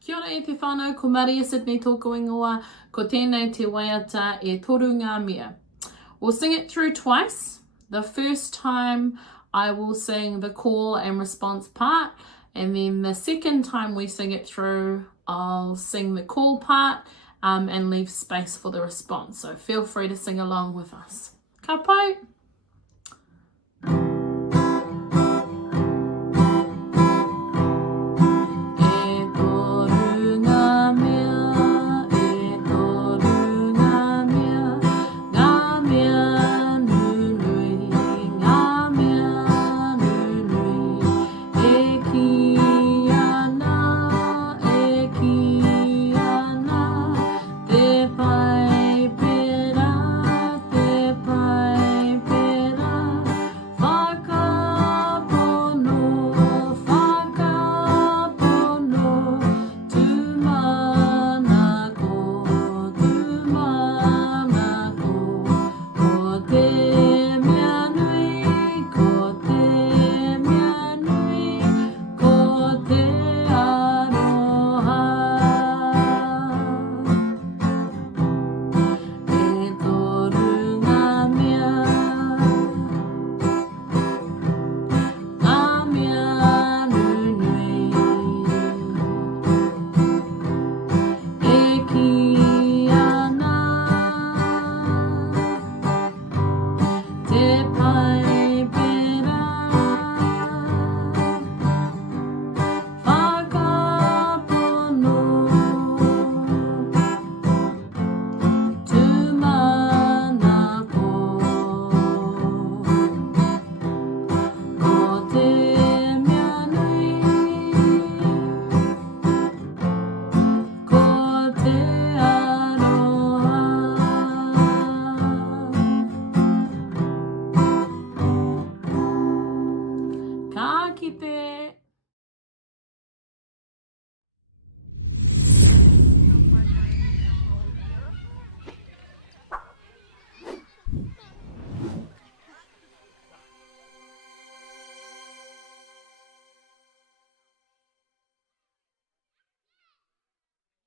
Kia ora e te whānau, ko Maria Sydney tōku ingoa, ko tēnei te waiata e toru ngā mea. We'll sing it through twice. The first time I will sing the call and response part, and then the second time we sing it through, I'll sing the call part and leave space for the response. So feel free to sing along with us. Ka pai!